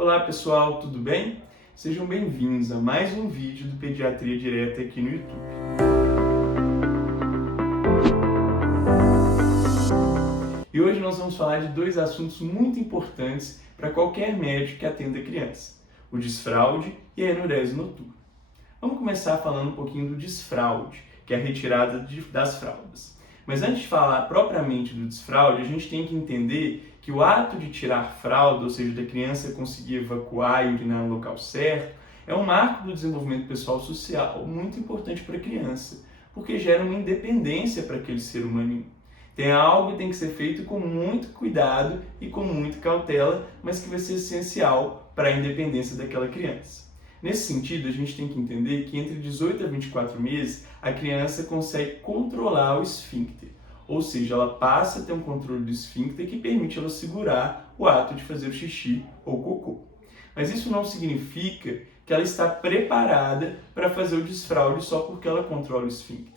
Olá pessoal, tudo bem? Sejam bem-vindos a mais um vídeo do Pediatria Direta aqui no YouTube. E hoje nós vamos falar de dois assuntos muito importantes para qualquer médico que atenda criança: o desfraude e a enurese noturna. Vamos começar falando um pouquinho do desfraude, que é a retirada das fraldas. Mas antes de falar propriamente do desfraude, a gente tem que entender que o ato de tirar fralda, ou seja, da criança conseguir evacuar e urinar no local certo, é um marco do desenvolvimento pessoal social muito importante para a criança, porque gera uma independência para aquele ser humaninho. Tem algo que tem que ser feito com muito cuidado e com muita cautela, mas que vai ser essencial para a independência daquela criança. Nesse sentido, a gente tem que entender que entre 18 a 24 meses, a criança consegue controlar o esfíncter, ou seja, ela passa a ter um controle do esfíncter que permite ela segurar o ato de fazer o xixi ou cocô. Mas isso não significa que ela está preparada para fazer o desfraude só porque ela controla o esfíncter.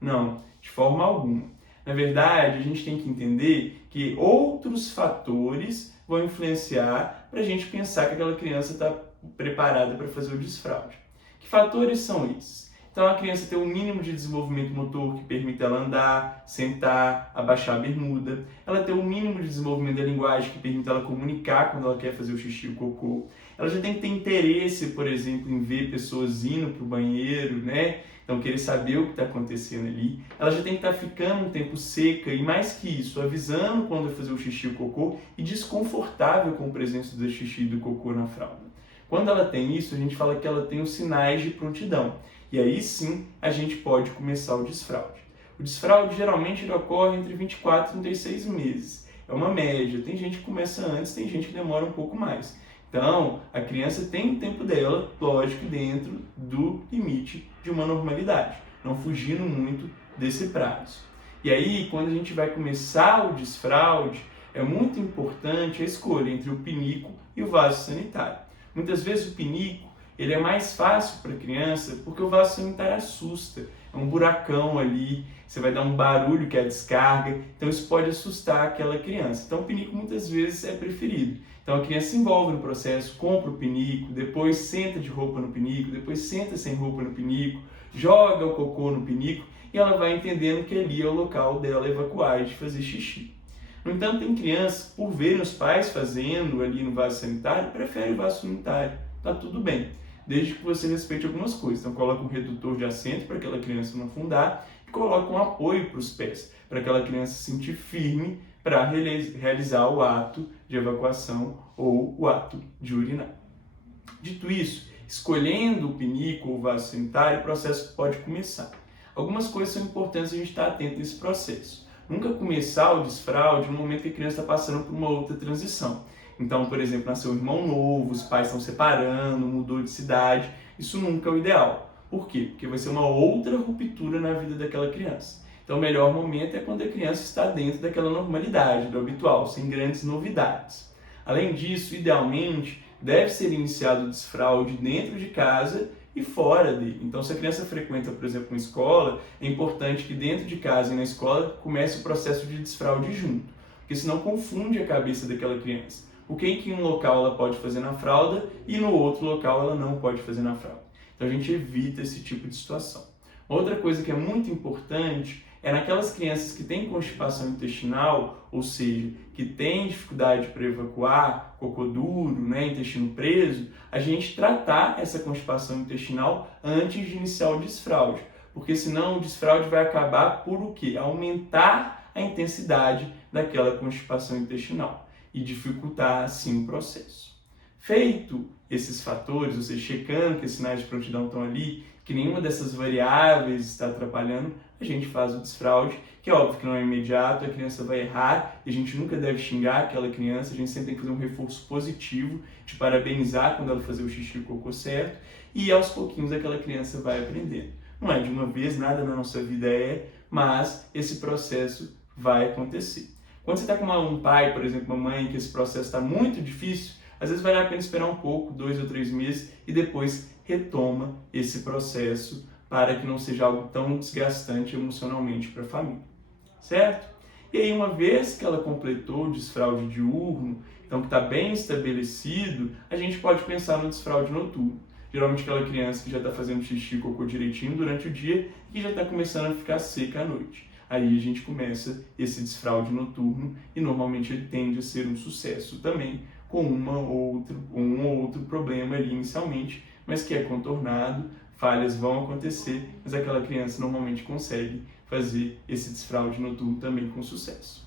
Não, de forma alguma. Na verdade, a gente tem que entender que outros fatores vão influenciar para a gente pensar que aquela criança está preparada para fazer o desfraude. Que fatores são esses? Então, a criança tem um mínimo de desenvolvimento motor que permite ela andar, sentar, abaixar a bermuda. Ela tem um mínimo de desenvolvimento da linguagem que permite ela comunicar quando ela quer fazer o xixi ou o cocô. Ela já tem que ter interesse, por exemplo, em ver pessoas indo para o banheiro, né? Então, querer saber o que está acontecendo ali. Ela já tem que estar ficando um tempo seca e, mais que isso, avisando quando vai fazer o xixi ou o cocô e desconfortável com a presença do xixi e do cocô na fralda. Quando ela tem isso, a gente fala que ela tem os sinais de prontidão. E aí sim, a gente pode começar o desfraude. O desfraude geralmente ele ocorre entre 24 e 36 meses. É uma média. Tem gente que começa antes, tem gente que demora um pouco mais. Então, a criança tem o tempo dela, lógico, dentro do limite de uma normalidade, não fugindo muito desse prazo. E aí, quando a gente vai começar o desfraude, é muito importante a escolha entre o pinico e o vaso sanitário. Muitas vezes o pinico ele é mais fácil para a criança porque o vaso sanitário assusta. É um buracão ali, você vai dar um barulho que é a descarga, então isso pode assustar aquela criança. Então o pinico muitas vezes é preferido. Então a criança se envolve no processo, compra o pinico, depois senta de roupa no pinico, depois senta sem roupa no pinico, joga o cocô no pinico e ela vai entendendo que ali é o local dela evacuar e de fazer xixi. No entanto, tem crianças, por verem os pais fazendo ali no vaso sanitário, preferem o vaso sanitário. Tá tudo bem, desde que você respeite algumas coisas. Então, coloca um redutor de assento para aquela criança não afundar e coloca um apoio para os pés, para aquela criança se sentir firme para realizar o ato de evacuação ou o ato de urinar. Dito isso, escolhendo o pinico ou o vaso sanitário, o processo pode começar. Algumas coisas são importantes a gente estar atento nesse processo. Nunca começar o desfraude no momento que a criança está passando por uma outra transição. Então, por exemplo, nasceu um irmão novo, os pais estão separando, mudou de cidade. Isso nunca é o ideal. Por quê? Porque vai ser uma outra ruptura na vida daquela criança. Então, o melhor momento é quando a criança está dentro daquela normalidade, do habitual, sem grandes novidades. Além disso, idealmente, deve ser iniciado o desfraude dentro de casa e fora dele. Então, se a criança frequenta, por exemplo, uma escola, é importante que dentro de casa e na escola comece o processo de desfraude junto, porque senão confunde a cabeça daquela criança. O que em um local ela pode fazer na fralda e no outro local ela não pode fazer na fralda. Então, a gente evita esse tipo de situação. Outra coisa que é muito importante é naquelas crianças que têm constipação intestinal, ou seja, que têm dificuldade para evacuar, cocô duro, intestino preso, a gente tratar essa constipação intestinal antes de iniciar o desfraude, porque senão o desfraude vai acabar por o quê? Aumentar a intensidade daquela constipação intestinal e dificultar assim o processo. Feito esses fatores, ou seja, checando que os sinais de prontidão estão ali, que nenhuma dessas variáveis está atrapalhando, a gente faz o desfraude, que é óbvio que não é imediato, a criança vai errar e a gente nunca deve xingar aquela criança, a gente sempre tem que fazer um reforço positivo, de parabenizar quando ela fazer o xixi e o cocô certo, e aos pouquinhos aquela criança vai aprendendo. Não é de uma vez, nada na nossa vida é, mas esse processo vai acontecer. Quando você está com um pai, por exemplo, uma mãe, que esse processo está muito difícil, às vezes vale a pena esperar um pouco, 2 ou 3 meses, e depois retoma esse processo para que não seja algo tão desgastante emocionalmente para a família, certo? E aí, uma vez que ela completou o desfraude diurno, então que está bem estabelecido, a gente pode pensar no desfraude noturno. Geralmente aquela criança que já está fazendo xixi e cocô direitinho durante o dia e que já está começando a ficar seca à noite. Aí a gente começa esse desfraude noturno e normalmente ele tende a ser um sucesso também, com um ou outro problema ali inicialmente, mas que é contornado, falhas vão acontecer, mas aquela criança normalmente consegue fazer esse desfraude noturno também com sucesso.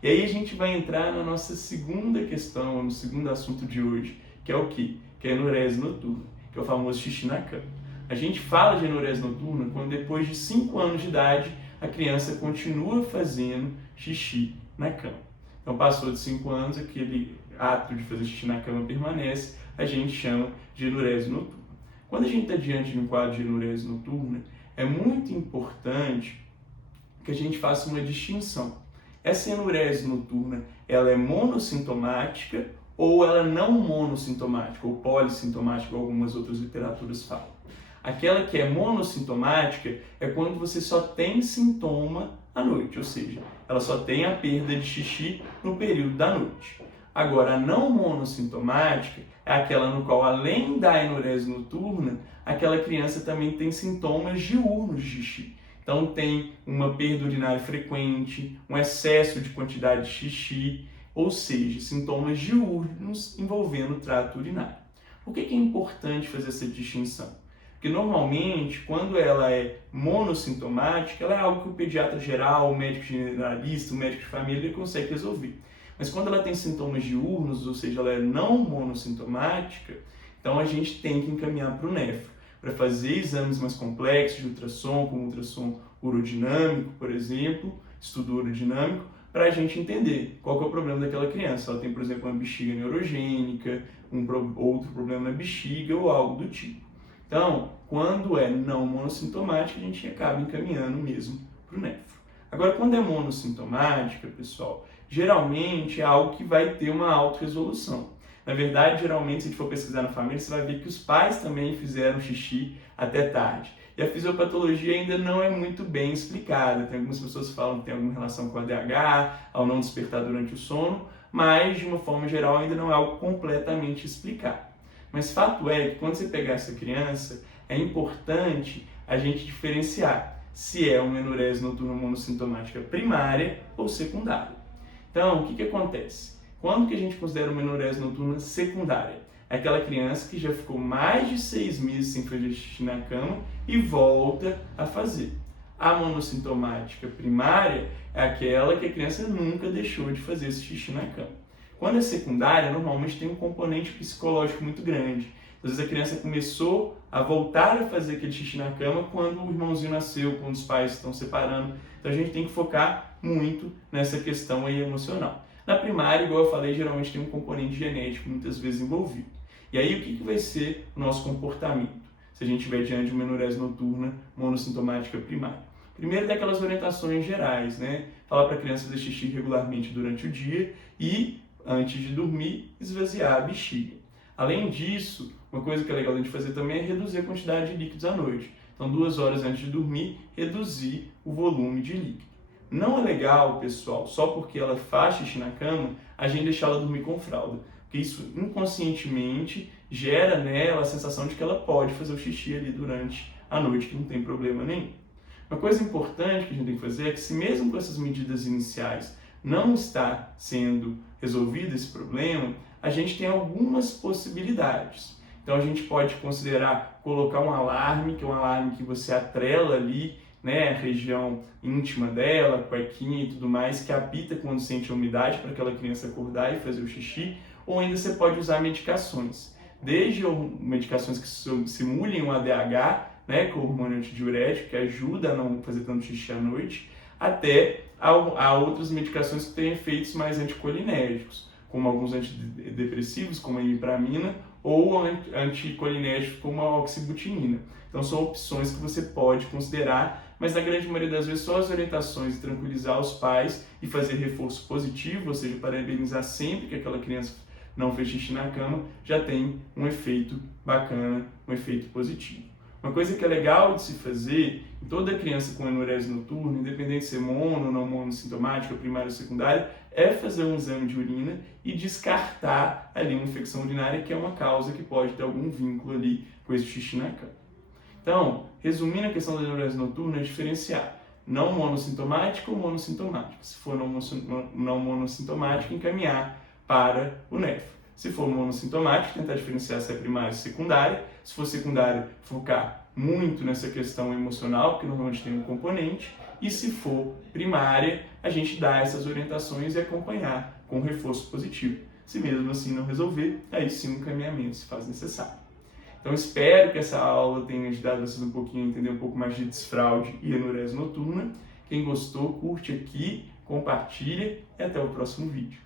E aí a gente vai entrar na nossa segunda questão, no segundo assunto de hoje, que é o quê? Que é a enurese noturna, que é o famoso xixi na cama. A gente fala de enurese noturna quando depois de 5 anos de idade a criança continua fazendo xixi na cama. Então passou de 5 anos, aquele ato de fazer xixi na cama permanece, a gente chama de enurese noturna. Quando a gente está diante de um quadro de enurese noturna, é muito importante que a gente faça uma distinção. Essa enurese noturna, ela é monossintomática ou ela não monossintomática, ou polissintomática, como algumas outras literaturas falam. Aquela que é monossintomática é quando você só tem sintoma à noite, ou seja, ela só tem a perda de xixi no período da noite. Agora, a não monossintomática é aquela no qual, além da enurese noturna, aquela criança também tem sintomas diurnos de xixi. Então, tem uma perda urinária frequente, um excesso de quantidade de xixi, ou seja, sintomas diurnos envolvendo o trato urinário. Por que é importante fazer essa distinção? Porque normalmente, quando ela é monossintomática, ela é algo que o pediatra geral, o médico generalista, o médico de família ele consegue resolver. Mas quando ela tem sintomas diurnos, ou seja, ela é não monossintomática, então a gente tem que encaminhar para o nefro, para fazer exames mais complexos de ultrassom, como ultrassom urodinâmico, por exemplo, estudo urodinâmico, para a gente entender qual que é o problema daquela criança. Ela tem, por exemplo, uma bexiga neurogênica, outro problema na bexiga ou algo do tipo. Então, quando é não monossintomática, a gente acaba encaminhando mesmo para o nefro. Agora, quando é monossintomática, pessoal, geralmente é algo que vai ter uma autorresolução. Na verdade, geralmente, se a gente for pesquisar na família, você vai ver que os pais também fizeram xixi até tarde. E a fisiopatologia ainda não é muito bem explicada. Tem algumas pessoas que falam que tem alguma relação com a ADH, ao não despertar durante o sono, mas, de uma forma geral, ainda não é algo completamente explicado. Mas fato é que quando você pegar essa criança, é importante a gente diferenciar se é uma enurese noturna monossintomática primária ou secundária. Então, o que acontece? Quando que a gente considera uma enurese noturna secundária? É aquela criança que já ficou mais de 6 meses sem fazer xixi na cama e volta a fazer. A monossintomática primária é aquela que a criança nunca deixou de fazer esse xixi na cama. Quando é secundária, normalmente tem um componente psicológico muito grande. Às vezes a criança começou a voltar a fazer aquele xixi na cama quando o irmãozinho nasceu, quando os pais estão separando. Então a gente tem que focar muito nessa questão aí emocional. Na primária, igual eu falei, geralmente tem um componente genético muitas vezes envolvido. E aí o que vai ser o nosso comportamento se a gente estiver diante de uma enurese noturna monossintomática primária? Primeiro, daquelas orientações gerais, né? Falar para a criança fazer xixi regularmente durante o dia e, antes de dormir, esvaziar a bexiga. Além disso, uma coisa que é legal a gente fazer também é reduzir a quantidade de líquidos à noite. Então, 2 horas antes de dormir, reduzir o volume de líquido. Não é legal, pessoal, só porque ela faz xixi na cama, a gente deixar ela dormir com fralda. Porque isso inconscientemente gera nela a sensação de que ela pode fazer o xixi ali durante a noite, que não tem problema nenhum. Uma coisa importante que a gente tem que fazer é que se mesmo com essas medidas iniciais não está sendo resolvido esse problema, a gente tem algumas possibilidades. Então a gente pode considerar colocar um alarme, que é um alarme que você atrela ali, né, a região íntima dela, cuequinha e tudo mais, que apita quando sente a umidade para aquela criança acordar e fazer o xixi, ou ainda você pode usar medicações. Desde medicações que simulem o ADH, né, com o hormônio antidiurético, que ajuda a não fazer tanto xixi à noite, até a outras medicações que têm efeitos mais anticolinérgicos, como alguns antidepressivos, como a imipramina, ou anticolinérgicos, como a oxibutinina. Então são opções que você pode considerar, mas na grande maioria das vezes só as orientações de tranquilizar os pais e fazer reforço positivo, ou seja, parabenizar sempre que aquela criança não fez xixi na cama, já tem um efeito bacana, um efeito positivo. Uma coisa que é legal de se fazer em toda criança com enurese noturna, independente de ser mono ou não monossintomática, primária ou secundária, é fazer um exame de urina e descartar ali uma infecção urinária, que é uma causa que pode ter algum vínculo ali com esse xixi na cama. Então, resumindo a questão da enurese noturna, é diferenciar não monossintomática ou monossintomática. Se for não monossintomática, encaminhar para o nefro. Se for monossintomática, tentar diferenciar se é primária ou secundária. Se for secundária, focar muito nessa questão emocional, porque normalmente tem um componente. E se for primária, a gente dá essas orientações e acompanhar com reforço positivo. Se mesmo assim não resolver, aí sim o encaminhamento se faz necessário. Então espero que essa aula tenha ajudado vocês um pouquinho a entender um pouco mais de desfraude e enurese noturna. Quem gostou, curte aqui, compartilha e até o próximo vídeo.